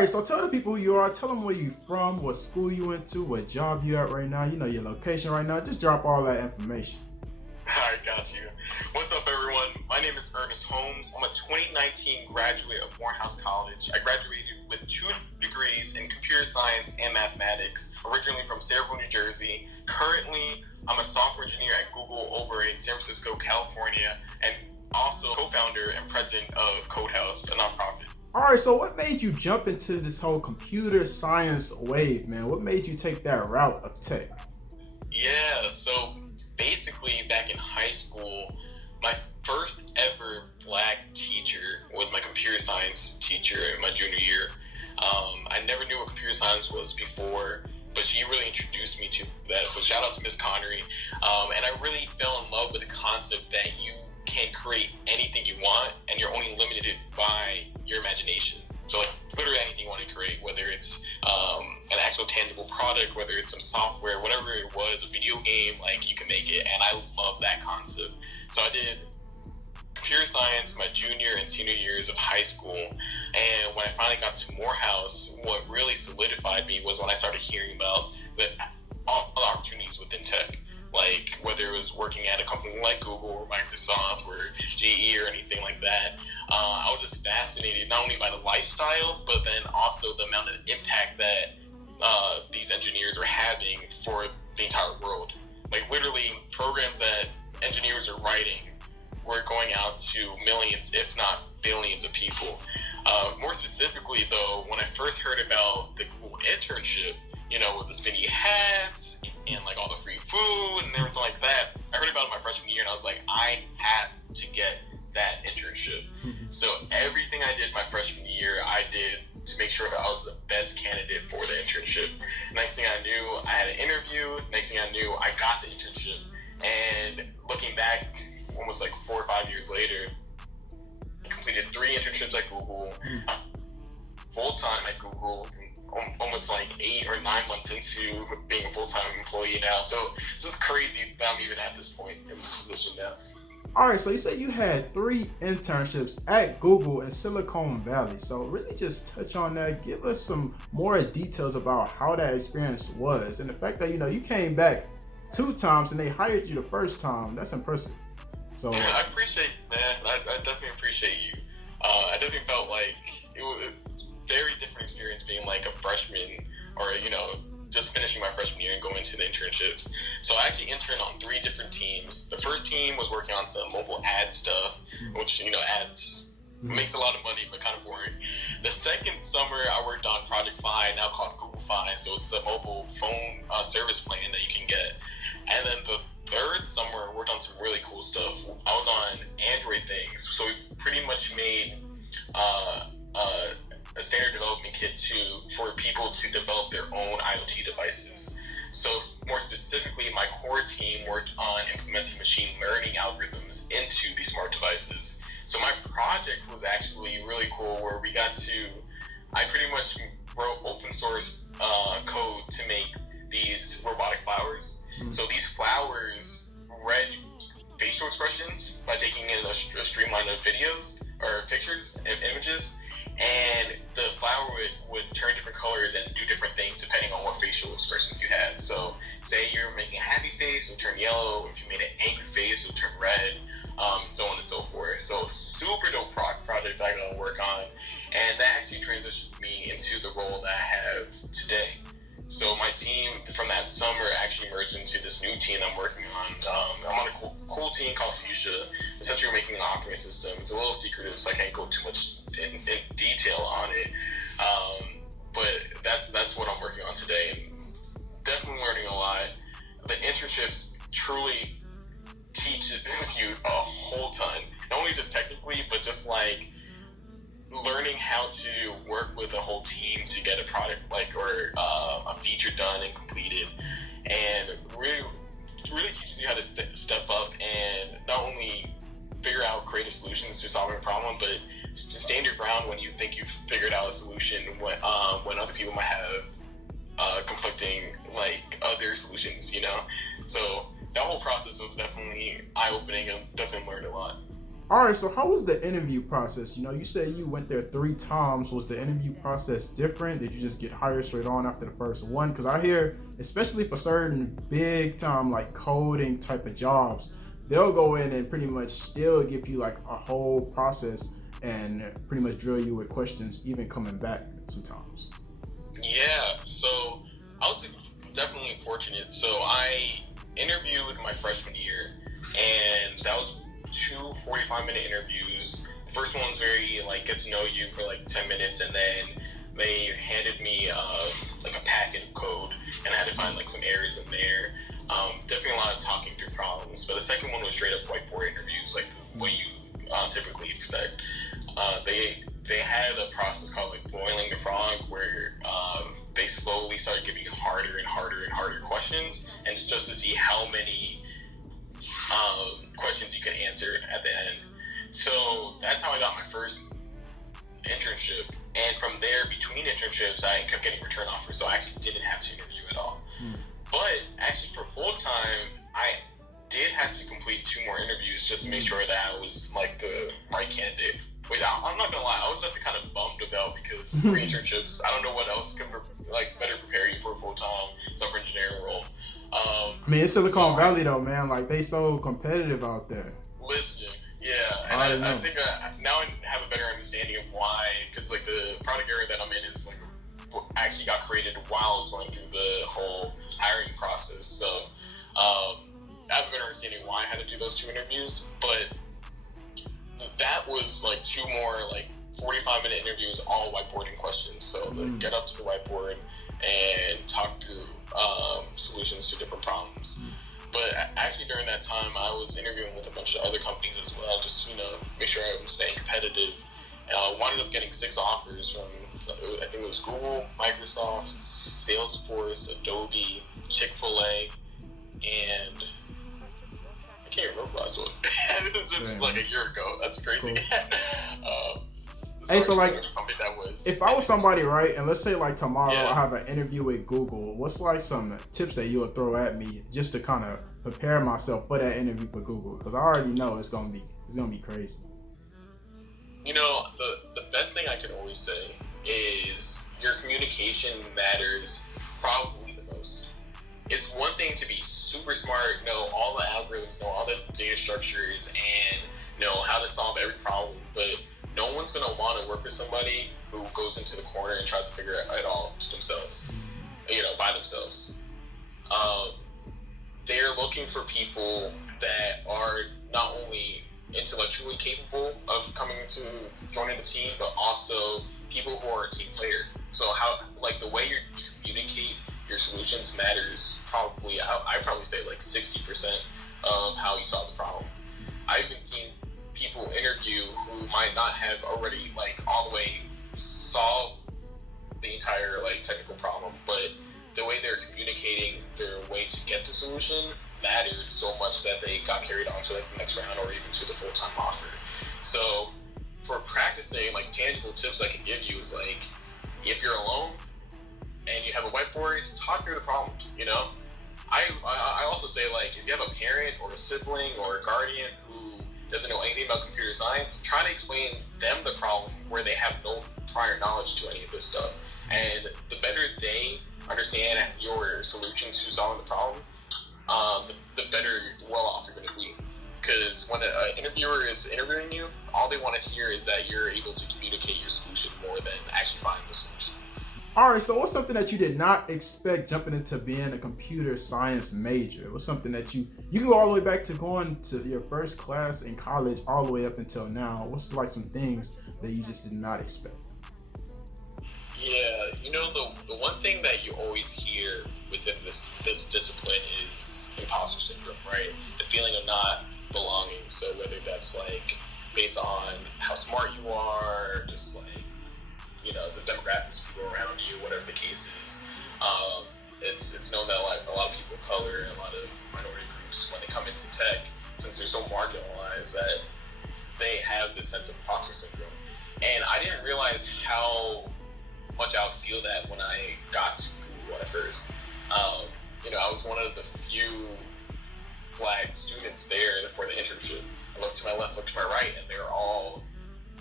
right, so tell the people who you are. Tell them where you from, what school you went to, what job you at right now. You know your location right now. Just drop all that information. I got you. What's up, everyone? My name is Ernest Holmes. I'm a 2019 graduate of Morehouse College. I graduated with 2 degrees in computer science and mathematics, originally from Cerebral, New Jersey. Currently, I'm a software engineer at Google over in San Francisco, California, and also co-founder and president of CodeHouse, a nonprofit. All right, so what made you jump into this whole computer science wave, man? What made you take that route of tech? Yeah, so basically back in high school, my first ever black teacher was my computer science teacher in my junior year. I never knew what computer science was before, but she really introduced me to that. So shout out to Miss Connery. And I really fell in love with the concept that you can create anything you want and you're only limited by your imagination. So like literally anything you want to create, whether it's an actual tangible product, whether it's some software, whatever it was, a video game, like you can make it. And I love that concept. So I did computer science my junior and senior years of high school. And when I finally got to Morehouse, what really solidified me was when I started hearing about all the opportunities within tech. Like whether it was working at a company like Google or Microsoft or GE or anything like that. I was just fascinated not only by the lifestyle, but then also the amount of impact that these engineers are having for the entire world. Like literally programs that engineers are writing were going out to millions, if not billions of people. More specifically though, when I first heard about the Google internship, you know, with the spinny hats and like all the free food and everything like that, I heard about it my freshman year and I was like, I have to get that internship. So everything I did my freshman year, I did to make sure that I was the best candidate for the internship. Next thing I knew, I had an interview. Next thing I knew, I got the internship. And looking back, almost like 4 or 5 years later, I completed 3 internships at Google, full-time at Google, almost like 8 or 9 months into being a full-time employee now. So it's just crazy that I'm even at this point in this position now. All right, so you said you had 3 internships at Google in Silicon Valley. So really just touch on that. Give us some more details about how that experience was and the fact that, you know, you came back 2 times and they hired you the first time. That's impressive. So I appreciate it, man. I definitely appreciate you. I definitely felt like it was a very different experience being like a freshman or, you know, just finishing my freshman year and going into the internships. So I actually interned on 3 different teams. The first team was working on some mobile ad stuff, which, you know, ads makes a lot of money, but kind of boring. The second summer, I worked on Project Fi, now called Google Fi. So it's a mobile phone service plan that you can get. And then the third summer, I worked on some really cool stuff. I was on Android things. So we pretty much made a standard development kit for people to develop their own IoT devices. So more specifically, my core team worked on implementing machine learning algorithms into these smart devices. So my project was actually really cool where I pretty much wrote open source code to make these robotic flowers. So these flowers read facial expressions by taking in a streamline of videos or pictures and images. And the flower would turn different colors and do different things depending on what facial expressions you had. So say you're making a happy face, it would turn yellow. If you made an angry face, it would turn red, so on and so forth. So super dope project I'm going to work on. And that actually transitioned me into the role that I have today. So my team from that summer actually merged into this new team I'm working on. I'm on a cool team called Fuchsia. Essentially, we're making an operating system. It's a little secretive, so I can't go too much in detail on it. But that's what I'm working on today, and definitely learning a lot. The internships truly teaches you a whole ton, not only just technically, but just like learning how to work with a whole team to get a product or a feature done and completed, and really teaches you how to step up and not only figure out creative solutions to solving a problem, but to stand your ground when you think you've figured out a solution when other people might have conflicting like other solutions, you know. So that whole process was definitely eye-opening and definitely learned a lot. All right, so how was the interview process? You said you went there 3 times. Was the interview process different? Did you just get hired straight on after the first one? Because I hear, especially for certain big time like coding type of jobs, they'll go in and pretty much still give you like a whole process and pretty much drill you with questions, even coming back sometimes. Yeah, so I was definitely fortunate. So I interviewed my freshman year, and that was 2 45-minute interviews. The first one was very like get to know you for like 10 minutes, and then they handed me like a packet of code, and I had to find like some errors in there. Definitely a lot of talking through problems. But the second one was straight up whiteboard interviews, like what you typically expect. They had a process called like boiling the frog, where they slowly started giving you harder and harder and harder questions, and just to see how many questions you can answer at the end. So that's how I got my first internship. And from there, between internships, I kept getting return offers, so I actually didn't have to interview at all. But actually, for full time, I did have to complete 2 more interviews just to make sure that I was like the right candidate. Which I'm not gonna lie, I was definitely kind of bummed about, because for internships, I don't know what else can better prepare you for a full time software engineering role. I mean, it's Silicon Valley though, man. Like they so competitive out there. Listen, yeah, and I think now I have a better understanding of why, because like the product area that I'm in is like actually got created while I was going through the whole hiring process. So I have a better understanding why I had to do those 2 interviews, but that was like 2 more like 45-minute interviews, all whiteboarding questions. So get up to the whiteboard and talk through solutions to different problems. But actually during that time, I was interviewing with a bunch of other companies as well, just make sure I was staying competitive. Wound up getting 6 offers from, I think it was Google, Microsoft, Salesforce, Adobe, Chick-fil-A, and I can't remember the last one. It was like a year ago. That's crazy. Cool. Hey, so like, if I was somebody, right, and let's say like tomorrow I have an interview with Google, what's like some tips that you would throw at me just to kind of prepare myself for that interview for Google? Because I already know it's gonna be crazy. The best thing I can always say is your communication matters probably the most. It's one thing to be super smart, know all the algorithms, know all the data structures, and know how to solve every problem, but no one's going to want to work with somebody who goes into the corner and tries to figure it all to themselves, by themselves. They're looking for people that are not only intellectually capable of joining the team, but also people who are a team player. So the way you communicate your solutions matters probably, I'd probably say like 60% of how you solve the problem. I've even seen people interview who might not have already like all the way solved the entire like technical problem, but the way they're communicating their way to get the solution mattered so much that they got carried on to like the next round or even to the full-time offer. So for practicing, like tangible tips I could give you is like, if you're alone and you have a whiteboard, talk through the problems, I also say, like, if you have a parent or a sibling or a guardian who doesn't know anything about computer science, try to explain them the problem where they have no prior knowledge to any of this stuff. And the better they understand your solution to solving the problem, the better well off you're going to be. Because when an interviewer is interviewing you, all they want to hear is that you're able to communicate your solution more than actually find the solution. All right, so what's something that you did not expect jumping into being a computer science major? What's something that you go all the way back to going to your first class in college all the way up until now? What's like some things that you just did not expect? Yeah, the one thing that you always hear within this discipline is imposter syndrome, right? The feeling of not belonging. So whether that's like based on how smart you are, just like, the demographics of people around you, whatever the case is. It's known that like a lot of people of color and a lot of minority groups, when they come into tech, since they're so marginalized, that they have this sense of imposter syndrome. And I didn't realize how much I would feel that when I got to Google at first. I was one of the few Black students there for the internship. I look to my left, look to my right, and they're all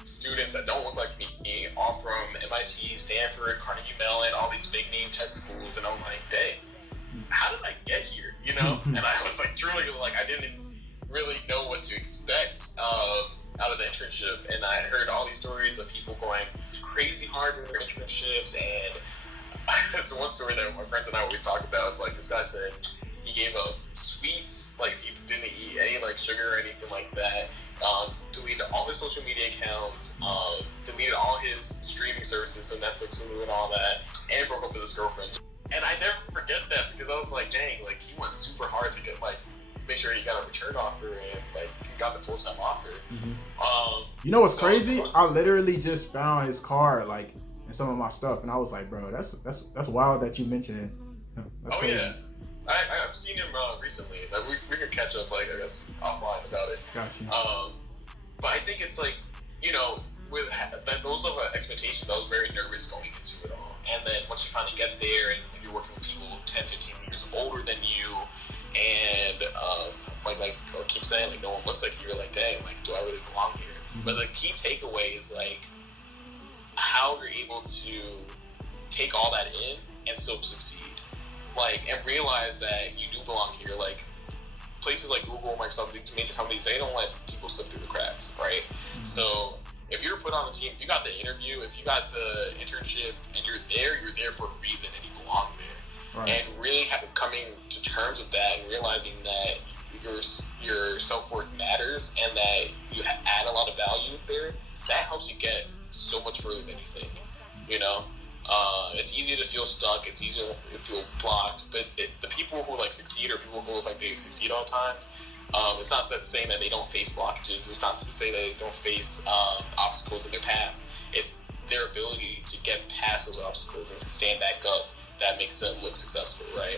students that don't look like me, all from MIT, Stanford, Carnegie Mellon, all these big name tech schools, and I'm like, dang, how did I get here? You know? And I was like, truly, like, I didn't really know what to expect out of the internship, and I heard all these stories of people going crazy hard in their internships, and there's one story that my friends and I always talk about. It's like this guy said he gave up sweets, like he didn't eat any like sugar or anything like that. Deleted all his social media accounts, deleted all his streaming services, so Netflix, Hulu, and all that, and broke up with his girlfriend. And I never forget that because I was like, dang, like he went super hard to get like make sure he got a return offer and like he got the full-time offer. You know what's crazy? I literally just found his card like in some of my stuff, and I was like, bro, that's wild that you mentioned it. That's crazy. Yeah. I've seen him recently. Like we could catch up, like I guess offline about it. Gotcha. But I think it's like, you know, with that those are expectations. I was very nervous going into it all, and then once you finally get there and you're working with people 10, 15 years older than you, and like I keep saying, like no one looks like you. You're like, dang, like do I really belong here? But the key takeaway is like how you're able to take all that in and still succeed. Like, and realize that you do belong here. Like, places like Google, Microsoft, these major companies, they don't let people slip through the cracks, right? So, if you're put on a team, you got the interview, if you got the internship, and you're there for a reason, and you belong there. Right. And really coming to terms with that, and realizing that your self-worth matters, and that you add a lot of value there, that helps you get so much further than you think, you know? It's easy to feel stuck. It's easy to feel blocked. But the people who like succeed, or people who look like they succeed all the time, it's not that saying that they don't face blockages. It's not to say that they don't face obstacles in their path. It's their ability to get past those obstacles and to stand back up that makes them look successful, right?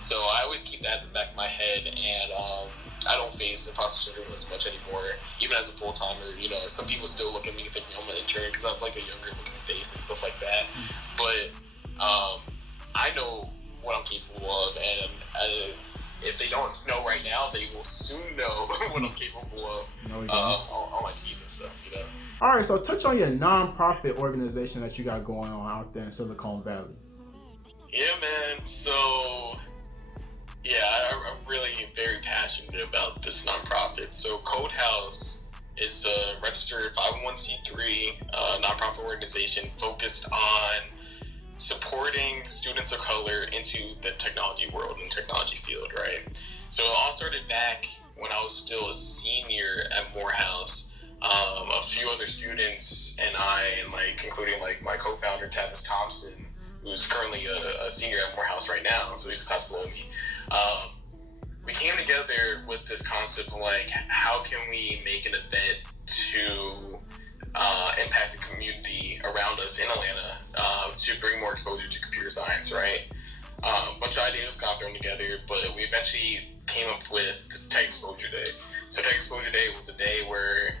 So I always keep that in the back of my head, and I don't face imposter syndrome as much anymore, even as a full-timer. You know, some people still look at me and think I'm an intern because I have like a younger looking face and stuff like that. But I know what I'm capable of, and if they don't know right now, they will soon know what I'm capable of on my team and stuff, you know? All right, so touch on your nonprofit organization that you got going on out there in Silicon Valley. Yeah, man. So, yeah, I'm really very passionate about this nonprofit. So, CodeHouse is a registered 501c3 nonprofit organization focused on supporting students of color into the technology world and technology field, right? So, it all started back when I was still a senior at Morehouse. A few other students and I, and like including like my co-founder Tavis Thompson, who's currently a senior at Morehouse right now, so he's a class below me. We came together with this concept of like, how can we make an event to impact the community around us in Atlanta to bring more exposure to computer science, right? A bunch of ideas got thrown together, but we eventually came up with Tech Exposure Day. So Tech Exposure Day was a day where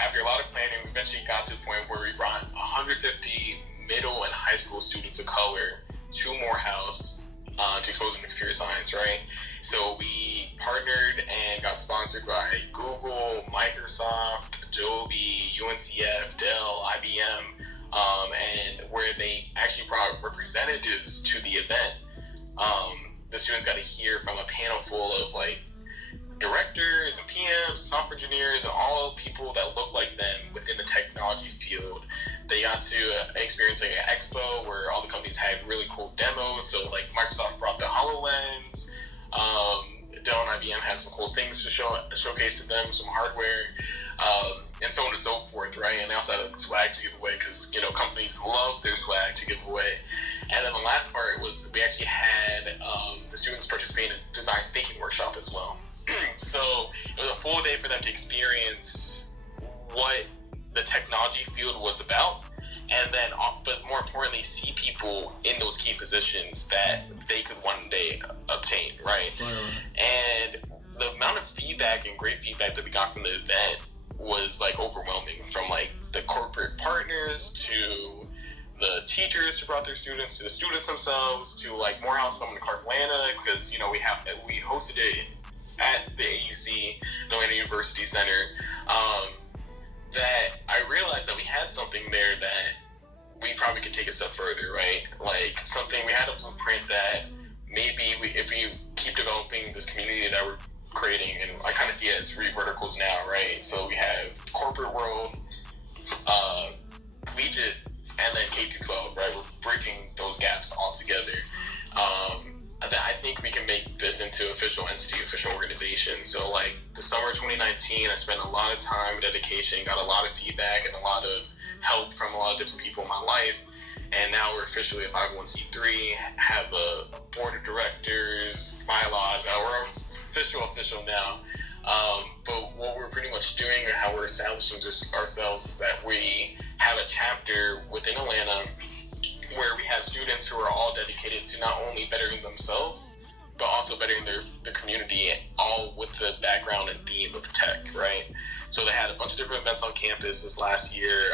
after a lot of planning, we eventually got to the point where we brought 150 middle and high school students of color to Morehouse to expose them to computer science, right? So we partnered and got sponsored by Google, Microsoft, Adobe, UNCF, Dell, IBM, and where they actually brought representatives to the event. The students got to hear from a panel full of like directors and PMs, software engineers, and all people that look like them within the technology field. They got to experience like an expo where all the companies had really cool demos. So like Microsoft brought the HoloLens, Dell and IBM had some cool things to showcase to them, some hardware, and so on and so forth, right? And they also had swag to give away because, you know, companies love their swag to give away. And then the last part was we actually had the students participate in a design thinking workshop as well. So it was a full day for them to experience what the technology field was about, and then, but more importantly, see people in those key positions that they could one day obtain, right? And the amount of feedback and great feedback that we got from the event was like overwhelming, from like the corporate partners to the teachers who brought their students, to the students themselves, to like Morehouse coming to Atlanta, because, you know, we hosted it at the AUC, Atlanta University Center, that I realized that we had something there that we probably could take a step further, right? Like something, we had a blueprint that maybe if we keep developing this community that we're creating, and I kind of see it as three verticals now, right? So we have corporate world, collegiate, and then K through 12, right? We're bridging those gaps all together. That I think we can make this into official entity, official organization. So like the summer 2019, I spent a lot of time, dedication, got a lot of feedback and a lot of help from a lot of different people in my life. And now we're officially a 501c3, have a board of directors, bylaws, we're official now. But what we're pretty much doing, or how we're establishing ourselves, is that we have a chapter within Atlanta where we have students who are all dedicated to not only bettering themselves, but also bettering their community, all with the background and theme of tech, right? So they had a bunch of different events on campus this last year,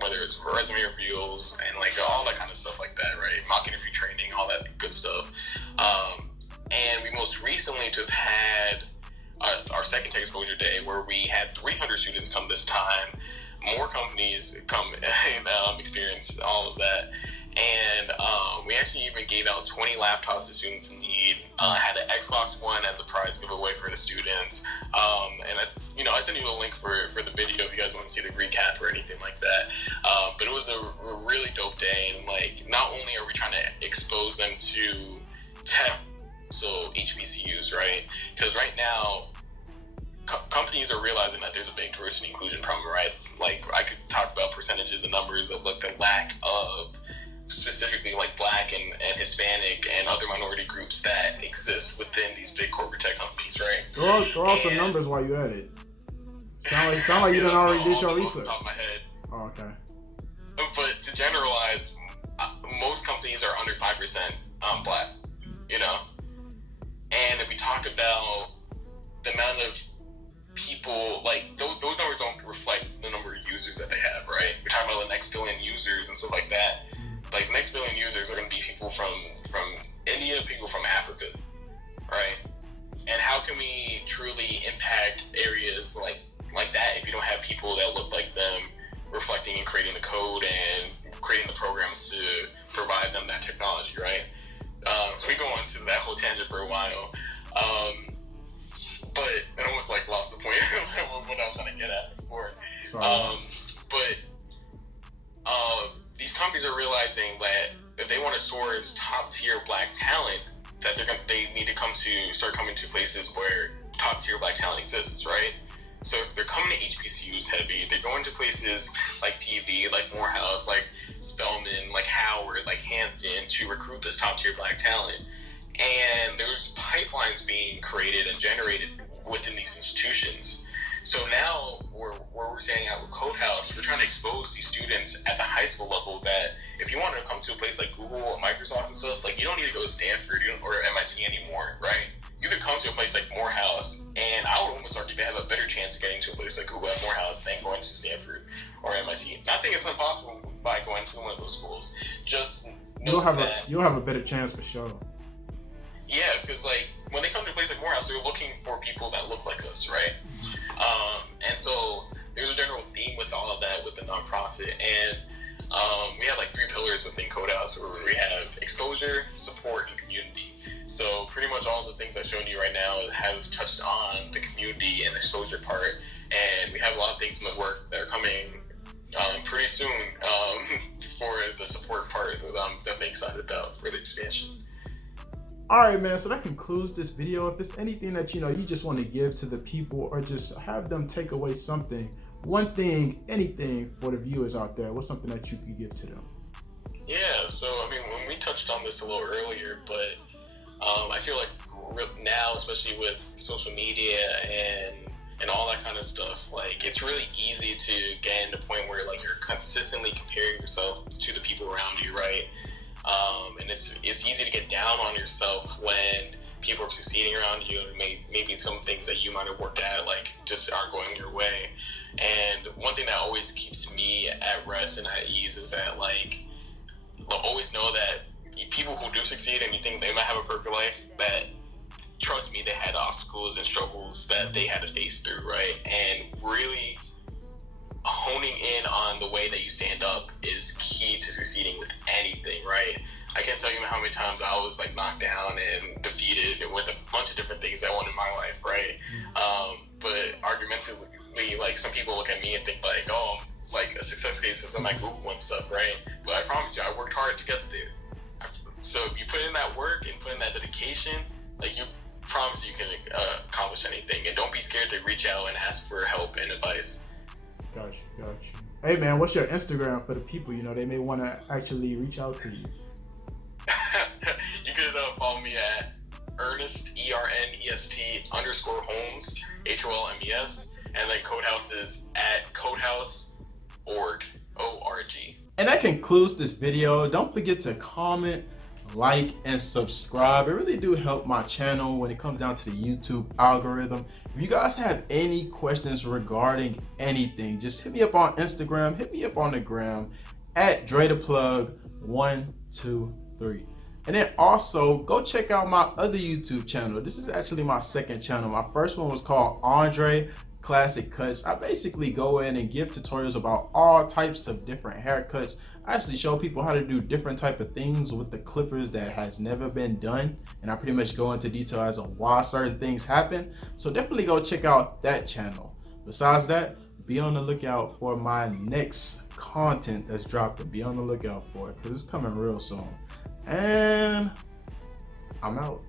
whether it's resume reveals and like all that kind of stuff like that, right? Mock interview training, all that good stuff. And we most recently just had our second Tech Exposure Day, where we had 300 students come this time. More companies come and experience all of that. And we actually even gave out 20 laptops to students in need. Had an Xbox One as a prize giveaway for the students. And I sent you a link for the video if you guys want to see the recap or anything like that. But it was a really dope day. And like, not only are we trying to expose them to tech, so HBCUs, right? Because right now, companies are realizing that there's a big diversity inclusion problem, right? Like, I could talk about percentages and numbers of like the lack of specifically like Black and Hispanic and other minority groups that exist within these big corporate tech companies, right? Throw out some numbers while you at it. Sound like you done already did your research. Off the top of my head. Oh, okay. But to generalize, most companies are under 5% Black, you know? And if we talk about the amount of people, like those numbers don't reflect the number of users that they have, right? We're talking about the next billion users and stuff like that. Like the next billion users are going to be people from India, people from Africa, right? And how can we truly impact areas like that if you don't have people that look like them reflecting and creating the code and creating the programs to provide them that technology, right? So we go on to that whole tangent for a while. But I almost like lost the point of what I was trying to get at before. These companies are realizing that if they want to source top tier Black talent, that they need to start coming to places where top tier Black talent exists, right? So if they're coming to HBCUs heavy, they're going to places like PV, like Morehouse, like Spelman, like Howard, like Hampton to recruit this top tier Black talent. And there's pipelines being created and generated within these institutions. So now where we're standing out with CodeHouse, we're trying to expose these students at the high school level that if you want to come to a place like Google or Microsoft and stuff, like you don't need to go to Stanford or MIT anymore, right? You could come to a place like Morehouse, and I would almost argue they have a better chance of getting to a place like Google at Morehouse than going to Stanford or MIT. Not saying it's not possible by going to one of those schools. Just you'll have a better chance for sure. Yeah, because like when they come to a place like Morehouse, they're looking for people that look like us, right? And so there's a general theme with all of that with the nonprofit, and we have like 3 pillars within CodeHouse, where we have exposure, support, and community. So pretty much all the things I've shown you right now have touched on the community and exposure part, and we have a lot of things in the work that are coming pretty soon for the support part that I'm definitely excited about for the expansion. All right, man, so that concludes this video. If there's anything that you just want to give to the people, or just have them take away something, one thing, anything for the viewers out there, what's something that you could give to them? Yeah, so I mean, when we touched on this a little earlier, but I feel like now, especially with social media and all that kind of stuff, like it's really easy to get in the point where like you're consistently comparing yourself to the people around you, right? And it's easy to get down on yourself when people are succeeding around you, and maybe some things that you might have worked at like just aren't going your way. And one thing that always keeps me at rest and at ease is that like I'll always know that people who do succeed and you think they might have a perfect life, that trust me, they had obstacles and struggles that they had to face through, right? And really honing in on the way that you stand up is key to succeeding with anything, right? I can't tell you how many times I was like knocked down and defeated with a bunch of different things I want in my life, right? But argumentatively, like some people look at me and think like, oh, I'm like a success case is on my Google and stuff, right? But I promise you, I worked hard to get there. So if you put in that work and put in that dedication, like you promise you can accomplish anything. And don't be scared to reach out and ask for help and advice. Gotcha. Hey man, what's your Instagram for the people? You know, they may want to actually reach out to you. You could follow me at Ernest ERNEST_Holmes HOLMES, and then CodeHouse is at CodeHouse.org ORG. And that concludes this video. Don't forget to comment, like, and subscribe. It really do help my channel when it comes down to the YouTube algorithm. If you guys have any questions regarding anything, just hit me up on Instagram, hit me up on the gram at DreThePlug123. And then also go check out my other YouTube channel. This is actually my second channel. My first one was called Andre ClassicCuts. I basically go in and give tutorials about all types of different haircuts. I actually show people how to do different type of things with the clippers that has never been done, and I pretty much go into detail as to why certain things happen. So definitely go check out that channel. Besides that, be on the lookout for my next content that's dropping. Be on the lookout for it because it's coming real soon. And I'm out.